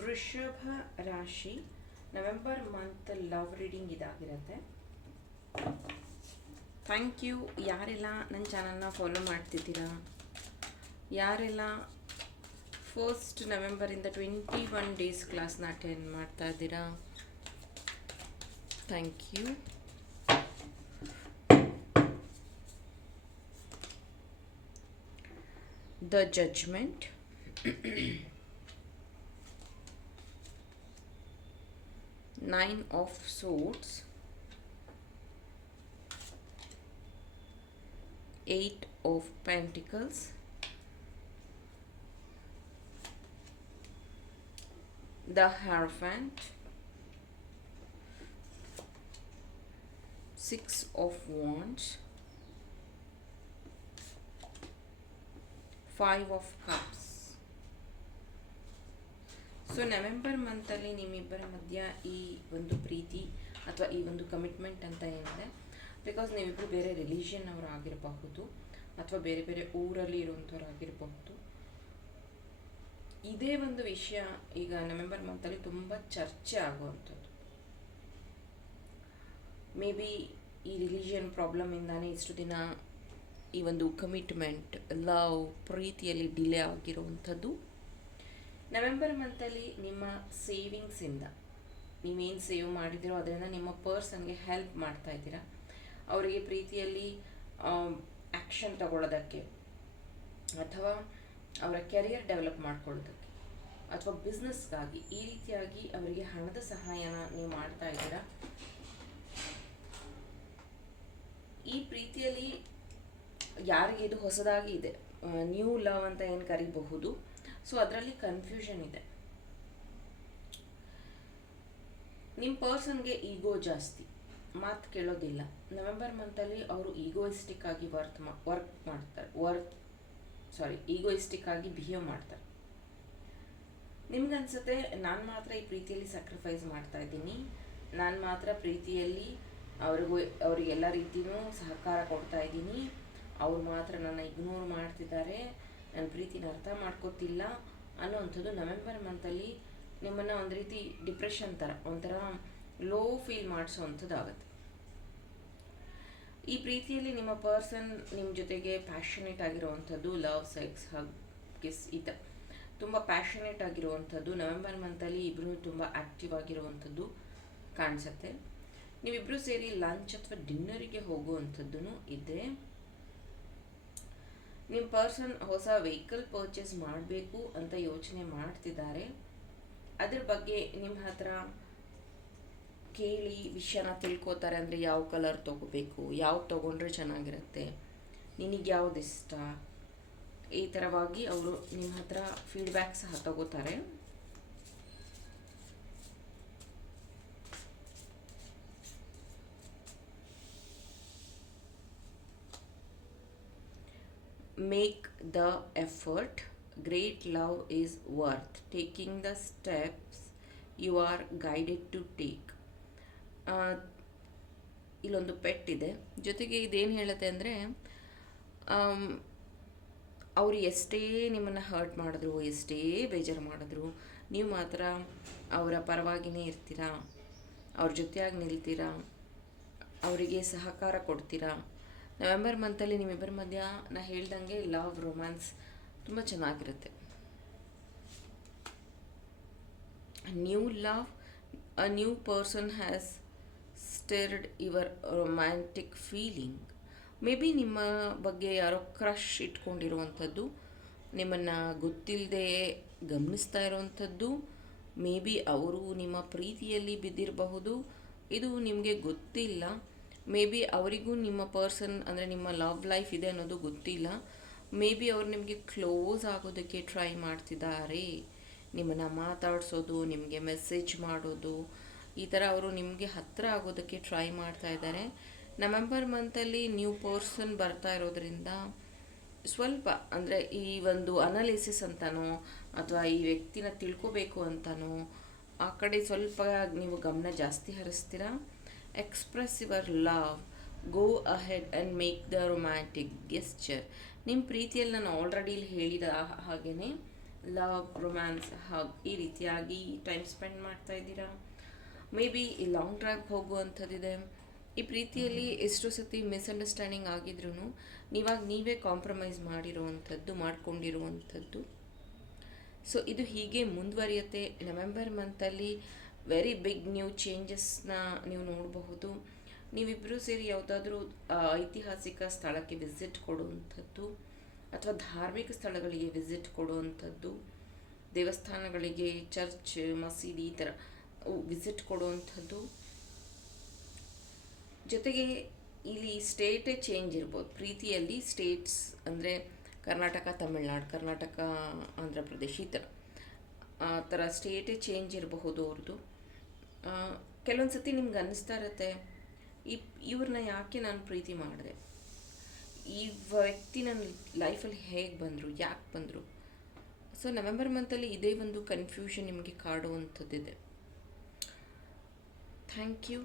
ವೃಷಭ ರಾಶಿ November month love reading ಇದಾಗಿರುತ್ತೆ. ಥ್ಯಾಂಕ್ ಯು ಯಾರೆಲ್ಲ ನನ್ನ ಚಾನಲ್ನ ಫಾಲೋ ಮಾಡ್ತಿದ್ದೀರಾ, ಯಾರೆಲ್ಲ ಫಸ್ಟ್ ನವೆಂಬರಿಂದ 21 ಡೇಸ್ ಕ್ಲಾಸ್ನ ಅಟೆಂಡ್ ಮಾಡ್ತಾ ಇದ್ದೀರಾ, thank you. The judgment, Nine of Swords, Eight of Pentacles, the Hierophant, Six of Wands, Five of Cups. So November ಮಂತಲ್ಲಿ ನಿಮ್ಮಿಬ್ಬರ ಮಧ್ಯ ಈ ಒಂದು ಪ್ರೀತಿ ಅಥವಾ ಈ ಒಂದು ಕಮಿಟ್ಮೆಂಟ್ ಅಂತ ಏನಿದೆ, ಬಿಕಾಸ್ ನೀವಿಬ್ಬರು ಬೇರೆ ರಿಲಿಜಿಯನ್ ಅವರು ಆಗಿರಬಹುದು ಅಥವಾ ಬೇರೆ ಬೇರೆ ಊರಲ್ಲಿ ಇರುವಂಥವ್ರು ಆಗಿರಬಹುದು. ಇದೇ ಒಂದು ವಿಷಯ ಈಗ ನವೆಂಬರ್ ಮಂತಲ್ಲಿ ತುಂಬ ಚರ್ಚೆ ಆಗುವಂಥದ್ದು. ಮೇ ಬಿ ಈ ರಿಲಿಜಿಯನ್ ಪ್ರಾಬ್ಲಮಿಂದಾನೇ ಇಷ್ಟು ದಿನ ಈ ಒಂದು ಕಮಿಟ್ಮೆಂಟ್, ಲವ್, ಪ್ರೀತಿಯಲ್ಲಿ ಡಿಲೇ ಆಗಿರುವಂಥದ್ದು. ನವೆಂಬರ್ ಮಂತಲ್ಲಿ ನಿಮ್ಮ ಸೇವಿಂಗ್ಸಿಂದ ನೀವೇನು ಸೇವ್ ಮಾಡಿದಿರೋ ಅದರಿಂದ ನಿಮ್ಮ ಪರ್ಸನ್ಗೆ ಹೆಲ್ಪ್ ಮಾಡ್ತಾ ಇದ್ದೀರಾ. ಅವರಿಗೆ ಪ್ರೀತಿಯಲ್ಲಿ ಆ್ಯಕ್ಷನ್ ತಗೊಳ್ಳೋದಕ್ಕೆ ಅಥವಾ ಅವರ ಕೆರಿಯರ್ ಡೆವಲಪ್ ಮಾಡ್ಕೊಳ್ಳೋದಕ್ಕೆ ಅಥವಾ ಬಿಸ್ನೆಸ್ಗಾಗಿ ಈ ರೀತಿಯಾಗಿ ಅವರಿಗೆ ಹಣದ ಸಹಾಯನ ನೀವು ಮಾಡ್ತಾ ಇದ್ದೀರಾ. ಈ ಪ್ರೀತಿಯಲ್ಲಿ ಯಾರಿಗೆ ಇದು ಹೊಸದಾಗಿ ಇದೆ, ನ್ಯೂ ಲವ್ ಅಂತ ಏನು ಕರಿಬಹುದು. ಸೊ ಅದರಲ್ಲಿ ಕನ್ಫ್ಯೂಷನ್ ಇದೆ. ನಿಮ್ಮ ಪರ್ಸನ್ಗೆ ಈಗೋ ಜಾಸ್ತಿ, ಮಾತು ಕೇಳೋದಿಲ್ಲ. ನವೆಂಬರ್ ಮಂತಲ್ಲಿ ಅವರು ಈಗೋಯಿಸ್ಟಿಕ್ ಆಗಿ ಈಗೋಯಿಸ್ಟಿಕ್ ಆಗಿ ಬಿಹೇವ್ ಮಾಡ್ತಾರೆ. ನಿಮ್ಗನ್ಸುತ್ತೆ ನಾನು ಮಾತ್ರ ಈ ಪ್ರೀತಿಯಲ್ಲಿ ಸ್ಯಾಕ್ರಿಫೈಸ್ ಮಾಡ್ತಾ ಇದ್ದೀನಿ, ನಾನು ಮಾತ್ರ ಪ್ರೀತಿಯಲ್ಲಿ ಅವರಿಗೆಲ್ಲ ರೀತಿಯೂ ಸಹಕಾರ ಕೊಡ್ತಾ ಇದ್ದೀನಿ, ಅವ್ರು ಮಾತ್ರ ನನ್ನ ಇಗ್ನೋರ್ ಮಾಡ್ತಿದ್ದಾರೆ, ನನ್ನ ಪ್ರೀತಿನ ಅರ್ಥ ಮಾಡ್ಕೋತಿಲ್ಲ ಅನ್ನೋವಂಥದ್ದು ನವೆಂಬರ್ ಮಂತಲ್ಲಿ ನಿಮ್ಮನ್ನು ಒಂದು ರೀತಿ ಡಿಪ್ರೆಷನ್ ಥರ ಒಂಥರ ಲೋ ಫೀಲ್ ಮಾಡಿಸೋವಂಥದ್ದು ಆಗುತ್ತೆ. ಈ ಪ್ರೀತಿಯಲ್ಲಿ ನಿಮ್ಮ ಪರ್ಸನ್ ನಿಮ್ಮ ಜೊತೆಗೆ ಪ್ಯಾಷನೇಟ್ ಆಗಿರುವಂಥದ್ದು, ಲವ್, ಸೆಕ್ಸ್, ಹಗ್, ಕಿಸ್ ಈ ತುಂಬ ಪ್ಯಾಷನೇಟ್ ಆಗಿರುವಂಥದ್ದು. ನವೆಂಬರ್ ಮಂತಲ್ಲಿ ಇಬ್ಬರು ತುಂಬ ಆ್ಯಕ್ಟಿವ್ ಆಗಿರುವಂಥದ್ದು ಕಾಣಿಸುತ್ತೆ. ನೀವಿಬ್ಬರು ಸೇರಿ ಲಂಚ್ ಅಥವಾ ಡಿನ್ನರಿಗೆ ಹೋಗುವಂಥದ್ದು ಇದೆ. ನಿಮ್ಮ ಪರ್ಸನ್ ಹೊಸ ವೆಹಿಕಲ್ ಪರ್ಚೇಸ್ ಮಾಡಬೇಕು ಅಂತ ಯೋಚನೆ ಮಾಡ್ತಿದ್ದಾರೆ. ಅದ್ರ ಬಗ್ಗೆ ನಿಮ್ಮ ಹತ್ರ ಕೇಳಿ ವಿಷಯನ ತಿಳ್ಕೊತಾರೆ. ಅಂದರೆ ಯಾವ ಕಲರ್ ತೊಗೋಬೇಕು, ಯಾವ್ದು ತೊಗೊಂಡ್ರೆ ಚೆನ್ನಾಗಿರುತ್ತೆ, ನಿನಗೆ ಯಾವ್ದು ಇಷ್ಟ, ಈ ಥರವಾಗಿ ಅವರು ನಿಮ್ಮ ಹತ್ರ ಫೀಡ್ಬ್ಯಾಕ್ ಸಹ ತಗೋತಾರೆ. Make the effort. Great love is worth taking the steps you are guided to take. ಇಲ್ಲೊಂದು ಪೆಟ್ ಇದೆ. ಜೊತೆಗೆ ಇದೇನು ಹೇಳುತ್ತೆ ಅಂದರೆ, ಅವರು ಎಷ್ಟೇ ನಿಮ್ಮನ್ನು ಹರ್ಟ್ ಮಾಡಿದ್ರು, ಎಷ್ಟೇ ಬೇಜಾರು ಮಾಡಿದ್ರು, ನೀವು ಮಾತ್ರ ಅವರ ಪರವಾಗಿಯೇ ಇರ್ತೀರಾ, ಅವ್ರ ಜೊತೆಯಾಗಿ ನಿಲ್ತೀರಾ, ಅವರಿಗೆ ಸಹಕಾರ ಕೊಡ್ತೀರಾ. ನವೆಂಬರ್ ಮಂತಲ್ಲಿ ನಿಮ್ಮಿಬ್ಬರ ಮಧ್ಯ ನಾ ಹೇಳ್ದಂಗೆ ಲವ್, ರೊಮ್ಯಾನ್ಸ್ ತುಂಬ ಚೆನ್ನಾಗಿರುತ್ತೆ. New love, a new person has stirred your romantic feeling. Maybe ನಿಮ್ಮ ಬಗ್ಗೆ ಯಾರೋ ಕ್ರಶ್ ಇಟ್ಕೊಂಡಿರುವಂಥದ್ದು, ನಿಮ್ಮನ್ನು ಗೊತ್ತಿಲ್ಲದೆ ಗಮನಿಸ್ತಾ ಇರುವಂಥದ್ದು. ಮೇ ಬಿ ಅವರು ನಿಮ್ಮ ಪ್ರೀತಿಯಲ್ಲಿ ಬಿದ್ದಿರಬಹುದು, ಇದು ನಿಮಗೆ ಗೊತ್ತಿಲ್ಲ. ಮೇ ಬಿ ಅವರಿಗೂ ನಿಮ್ಮ ಪರ್ಸನ್ ಅಂದರೆ ನಿಮ್ಮ ಲವ್ ಲೈಫ್ ಇದೆ ಅನ್ನೋದು ಗೊತ್ತಿಲ್ಲ. ಮೇ ಬಿ ಅವರು ನಿಮಗೆ ಕ್ಲೋಸ್ ಆಗೋದಕ್ಕೆ ಟ್ರೈ ಮಾಡ್ತಿದ್ದಾರೆ. ನಿಮ್ಮನ್ನು ಮಾತಾಡಿಸೋದು, ನಿಮಗೆ ಮೆಸೇಜ್ ಮಾಡೋದು, ಈ ಥರ ಅವರು ನಿಮಗೆ ಹತ್ತಿರ ಆಗೋದಕ್ಕೆ ಟ್ರೈ ಮಾಡ್ತಾ ಇದ್ದಾರೆ. ನವೆಂಬರ್ ಮಂತಲ್ಲಿ ನ್ಯೂ ಪರ್ಸನ್ ಬರ್ತಾ ಇರೋದ್ರಿಂದ ಸ್ವಲ್ಪ ಅಂದರೆ ಈ ಒಂದು ಅನಾಲಿಸಿಸ್ ಅಂತನೋ ಅಥವಾ ಈ ವ್ಯಕ್ತಿನ ತಿಳ್ಕೋಬೇಕು ಅಂತನೋ ಆ ಕಡೆ ಸ್ವಲ್ಪ ನೀವು ಗಮನ ಜಾಸ್ತಿ ಹರಿಸ್ತೀರಾ. Express your love, go ahead and make the romantic gesture. ನಿಮ್ಮ ಪ್ರೀತಿಯಲ್ಲಿ ನಾನು ಆಲ್ರೆಡಿ ಇಲ್ಲಿ ಹೇಳಿದ ಹಾಗೆಯೇ ಲವ್, ರೊಮ್ಯಾನ್ಸ್, ಹಗ್ ಈ ರೀತಿಯಾಗಿ ಟೈಮ್ ಸ್ಪೆಂಡ್ ಮಾಡ್ತಾ ಇದ್ದೀರಾ. ಮೇ ಬಿ ಈ ಲಾಂಗ್ ಡ್ರೈವ್ ಹೋಗುವಂಥದ್ದಿದೆ. ಈ ಪ್ರೀತಿಯಲ್ಲಿ ಎಷ್ಟೋ ಸತಿ ಮಿಸ್ಅಂಡರ್ಸ್ಟ್ಯಾಂಡಿಂಗ್ ಆಗಿದ್ರೂ ನೀವೇ ಕಾಂಪ್ರಮೈಸ್ ಮಾಡ್ಕೊಂಡಿರುವಂಥದ್ದು. ಸೊ ಇದು ಹೀಗೆ ಮುಂದುವರಿಯುತ್ತೆ. ನವೆಂಬರ್ ಮಂತಲ್ಲಿ ವೆರಿ ಬಿಗ್ ನ್ಯೂ ಚೇಂಜಸ್ನ ನೀವು ನೋಡಬಹುದು. ನೀವಿಬ್ಬರೂ ಸೇರಿ ಯಾವುದಾದ್ರೂ ಐತಿಹಾಸಿಕ ಸ್ಥಳಕ್ಕೆ ವಿಸಿಟ್ ಕೊಡುವಂಥದ್ದು, ಅಥವಾ ಧಾರ್ಮಿಕ ಸ್ಥಳಗಳಿಗೆ ವಿಸಿಟ್ ಕೊಡುವಂಥದ್ದು, ದೇವಸ್ಥಾನಗಳಿಗೆ, ಚರ್ಚ್, ಮಸೀದಿ ಈ ಥರ ವಿಸಿಟ್ ಕೊಡುವಂಥದ್ದು. ಜೊತೆಗೆ ಇಲ್ಲಿ ಸ್ಟೇಟೇ ಚೇಂಜ್ ಇರ್ಬೋದು. ಪ್ರೀತಿಯಲ್ಲಿ ಸ್ಟೇಟ್ಸ್ ಅಂದರೆ ಕರ್ನಾಟಕ ತಮಿಳ್ನಾಡು, ಕರ್ನಾಟಕ ಆಂಧ್ರ ಪ್ರದೇಶ್ ಈ ಥರ ಆ ಥರ ಸ್ಟೇಟೇ ಚೇಂಜ್ ಇರಬಹುದು ಅವ್ರದ್ದು. ಕೆಲವೊಂದು ಸತಿ ನಿಮ್ಗೆ ಅನ್ನಿಸ್ತಾ ಇರುತ್ತೆ, ಇವ್ರನ್ನ ಯಾಕೆ ನಾನು ಪ್ರೀತಿ ಮಾಡಿದೆ, ಈ ವ್ಯಕ್ತಿ ನನ್ನ ಲೈಫಲ್ಲಿ ಹೇಗೆ ಬಂದರು, ಯಾಕೆ ಬಂದರು. ಸೊ ನವೆಂಬರ್ ಮಂತಲ್ಲಿ ಇದೇ ಒಂದು ಕನ್ಫ್ಯೂಷನ್ ನಿಮಗೆ ಕಾಡುವಂಥದ್ದಿದೆ. Thank you.